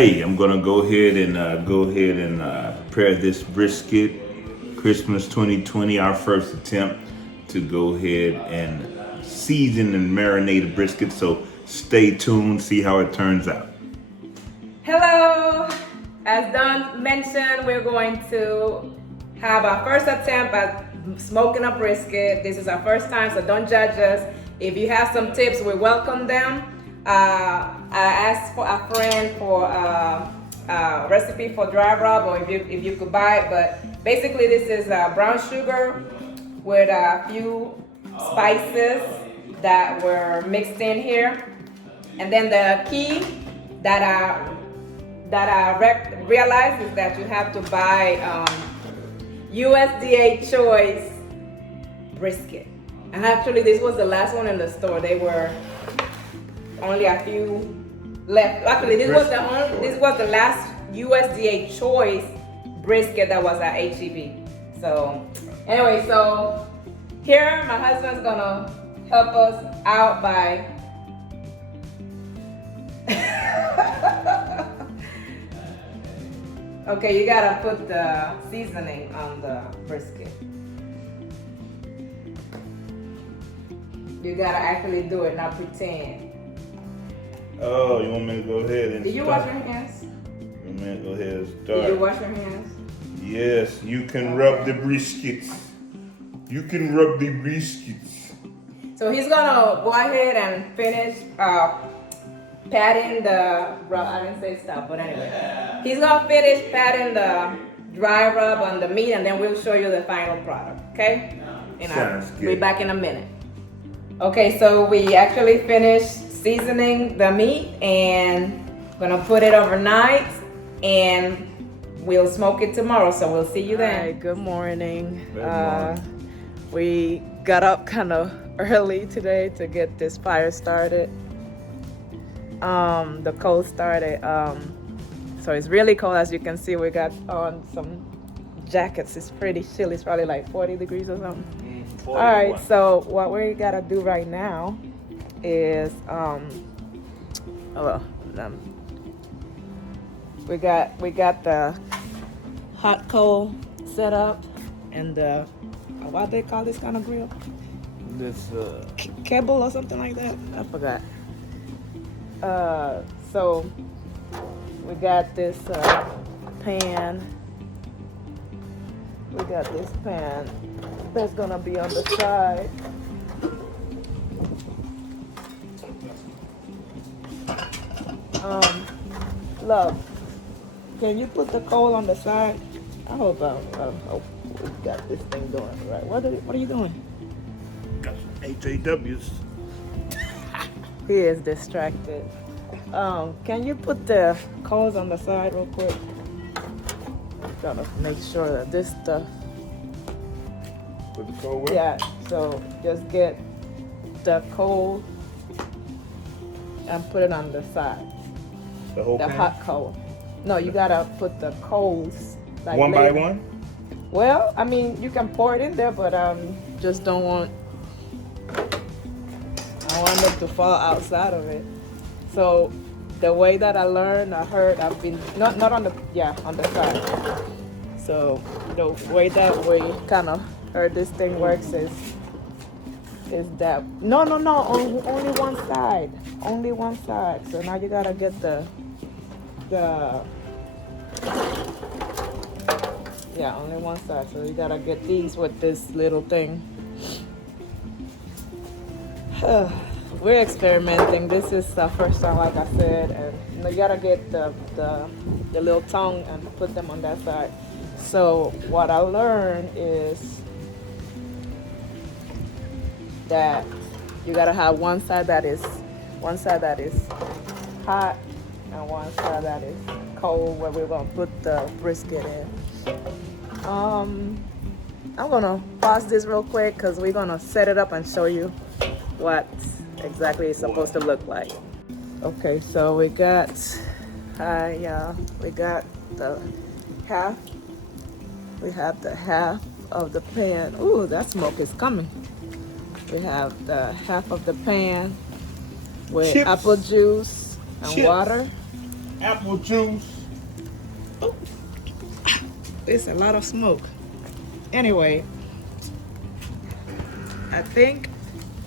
Hey, I'm gonna go ahead and prepare this brisket, Christmas 2020, our first attempt to go ahead and season and marinate a brisket. So stay tuned, see how it turns out. Hello! As Don mentioned, we're going to have our first attempt at smoking a brisket. This is our first time, so don't judge us. If you have some tips, we welcome them. I asked for a friend for a recipe for dry rub, or if you could buy it. But basically, this is brown sugar with a few spices that were mixed in here, and then the key that I realized is that you have to buy USDA Choice brisket. And actually, this was the last one in the store. They were only a few left. Actually, this was the last USDA Choice brisket that was at HEB. So anyway, so here my husband's gonna help us out by okay, you gotta put the seasoning on the brisket. You gotta actually do it, not pretend. Oh, you want me to go ahead and Did you wash your hands? You want me to go ahead and start? Did you wash your hands? Yes, you can rub the briskets. You can rub the briskets. So he's gonna go ahead and finish patting the rub. I didn't say stop, but anyway. He's gonna finish patting the dry rub on the meat, and then we'll show you the final product, okay? And Sounds I'll good. be back in a minute. Okay, so we actually finished seasoning the meat and gonna put it overnight, and we'll smoke it tomorrow, so we'll see you then. Hi, good morning. Good morning. We got up kind of early today to get this fire started. The cold started. So it's really cold, as you can see. We got on some jackets. It's pretty chilly. It's probably like 40 degrees or something. 41. All right, so what we gotta do right now is we got the hot coal set up, and the what they call this kind of grill, This cable or something like that, I forgot. So we got this pan that's gonna be on the side. Love, can you put the coal on the side? I hope we got this thing going right. What are you doing? got HAWs. He is distracted. Can you put the coals on the side real quick? Gotta make sure that this stuff. Put the cold with? Yeah, so just get the coal and put it on the side. The whole The pan? hot coal. No, you gotta put the coals like One by later. one? Well, I mean, you can pour it in there, but just don't want them to fall outside of it. So the way that I learned, I've been not on the side. So the way that we kind of heard this thing works is that only one side, So now you gotta get only one side. So you gotta get these with this little thing. We're experimenting. This is the first time, like I said, and you gotta get the little tongue and put them on that side. So what I learned is that you gotta have one side that is hot and one side that is cold, where we're gonna put the brisket in. I'm gonna pause this real quick because we're gonna set it up and show you what exactly it's supposed to look like. Okay, so we got the half. We have the half of the pan. Ooh, that smoke is coming. We have the half of the pan with Chips. apple juice and Chips. water. apple juice. It's a lot of smoke. Anyway, I think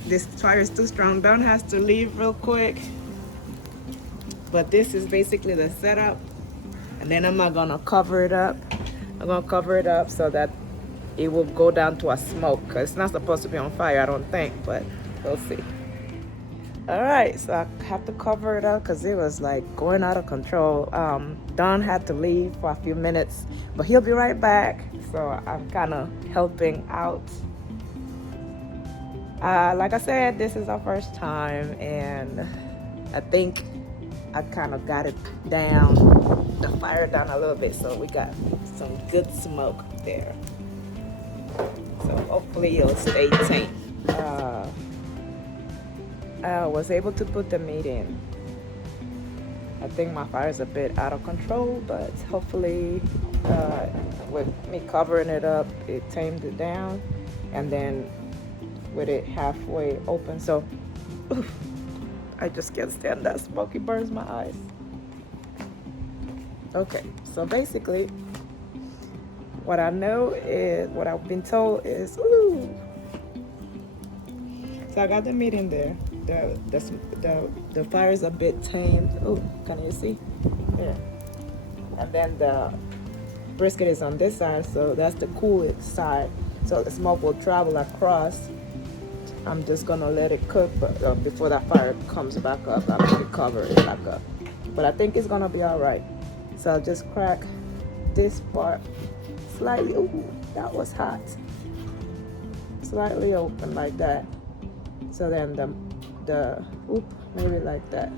this fire is too strong. Don has to leave real quick. But this is basically the setup. And then I'm not gonna cover it up. I'm gonna cover it up so that it will go down to a smoke. Cause it's not supposed to be on fire, I don't think, but we'll see. All right, so I have to cover it up because it was like going out of control. Don had to leave for a few minutes, but he'll be right back. So I'm kind of helping out. Like I said, this is our first time, and I think I kind of got it down, the fire down a little bit, so we got some good smoke there. So hopefully it'll stay tame. I was able to put the meat in. I think my fire is a bit out of control, but hopefully with me covering it up, it tamed it down, and then with it halfway open. So I just can't stand that smoke, it burns my eyes. Okay, so basically what I know is, what I've been told is, ooh. So I got the meat in there. The fire is a bit tamed. Oh, can you see? Yeah. And then the brisket is on this side, so that's the cool side. So the smoke will travel across. I'm just gonna let it cook, but before that fire comes back up, I'll have to cover it back up. But I think it's gonna be all right. So I'll just crack this part slightly. Ooh, that was hot. Slightly open like that. So then maybe like that.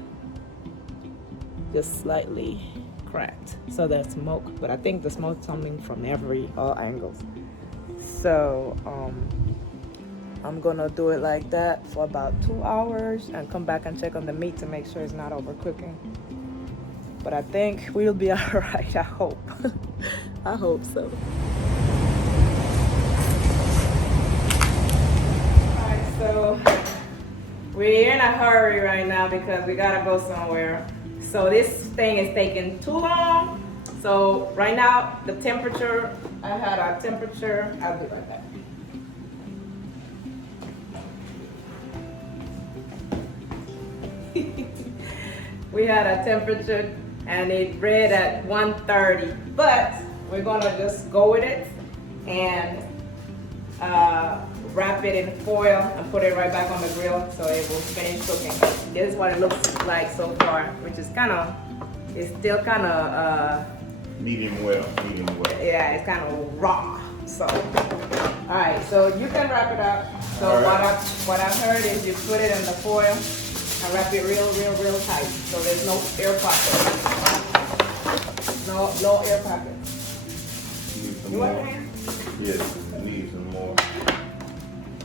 Just slightly cracked. So there's smoke, but I think the smoke's coming from all angles. So I'm gonna do it like that for about 2 hours and come back and check on the meat to make sure it's not overcooking. But I think we'll be all right, I hope. I hope so. All right, so we're in a hurry right now because we gotta go somewhere. So this thing is taking too long. So right now, the temperature, I had a temperature, I'll be right back. We had a temperature and it read at 130, but we're gonna just go with it and wrap it in foil and put it right back on the grill so it will finish cooking. This is what it looks like so far, which is it's still kind of Medium well. yeah, it's kind of raw. So, all right, so you can wrap it up. So Right. what I've heard is you put it in the foil and wrap it real tight, so there's no air pockets. No air pockets. Need some You more. want your hand? Yes, I need some more.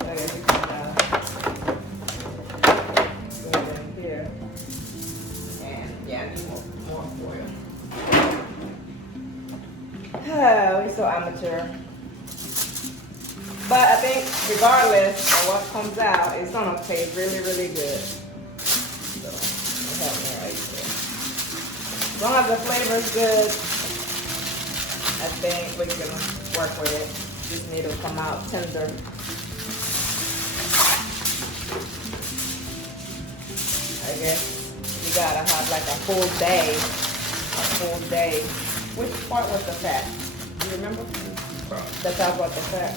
So you can put it in here. And yeah, I need more foil. We're so amateur. But I think regardless of what comes out, it's gonna taste really good. So I have it right there. As long as the flavor is good, I think we can work with it. Just need to come out tender. I guess you gotta have like a full day. Which part was the fat? Do you remember? The top was the fat.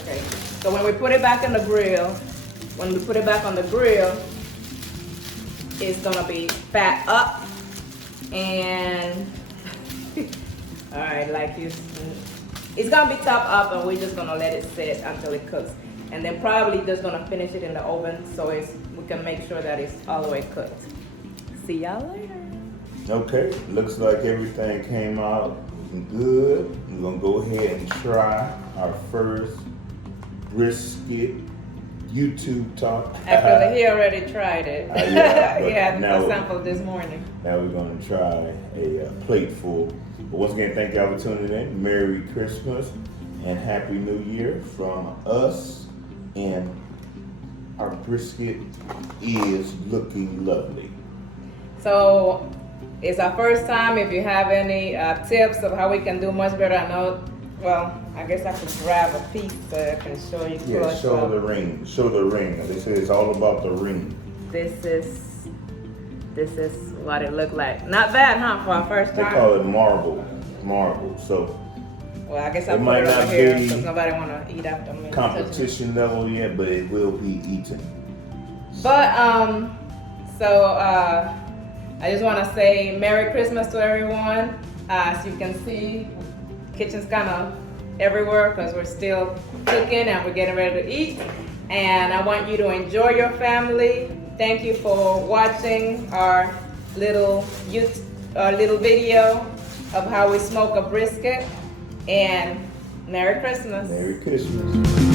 Okay. So when we put it back on the grill, it's gonna be fat up and all right, it's gonna be top up, and we're just gonna let it sit until it cooks, and then probably just gonna finish it in the oven so we can make sure that it's all the way cooked. See y'all later. Okay, looks like everything came out good. We're gonna go ahead and try our first brisket YouTube talk. After he already tried it. Yeah, He had now- a sample this morning. Now we're gonna try a plate full. But once again, thank y'all for tuning in. Merry Christmas and Happy New Year from us. And our brisket is looking lovely. So It's our first time. If you have any tips of how we can do much better, I know. Well, I guess I could grab a piece so I can show you. Yeah, show the ring. Show the ring. They say it's all about the ring. This is what it looked like. Not bad, huh, for our first They time? call it marble. Marble. So Well, I guess I'll It put might it over not here be because nobody want to eat after me. competition level yet, but it will be eaten. But I just want to say Merry Christmas to everyone. As you can see, kitchen's kind of everywhere because we're still cooking and we're getting ready to eat. And I want you to enjoy your family. Thank you for watching our little video of how we smoke a brisket. And Merry Christmas. Merry Christmas.